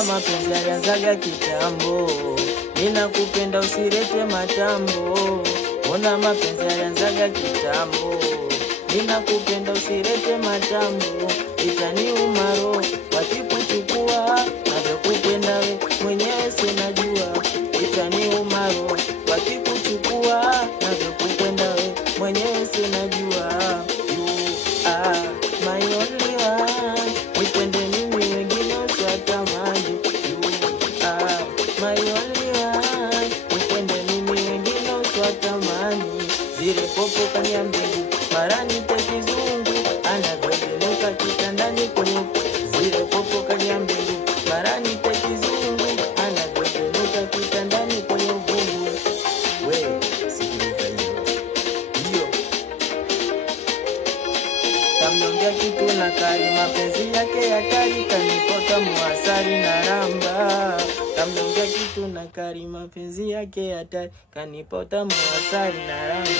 Mbona mapenzi yalianzaga kitambo, ninakupenda usirete matambo. Mbona mapenzi yalianzaga kitambo, ninakupenda usirete matambo. Itaniuma roho wakikuchukua, navyokupenda we mwenyewe sinajua. Itaniuma roho wakikuchukua, navyokupenda we mwenyewe sinajua. You are my only one, nipende mimi wengine usiwatamani. You are my only one, nipende mimi wengine usiwatamani. Zile popo kania mbingu mara nipe kizungu, anavyogenuka kitandani kwenye. Zile popo kania mbingu mara nipe kizungu, anavyogenuka kitandani kwenye uvungu. We, sikiliza hiyo. Tamnyongea kitu na kari, mapenzi yake hatari, kanipota muasari na ramba. Tamnyongea kitu na kari, mapenzi yake hatari, kanipota muasari na ramba.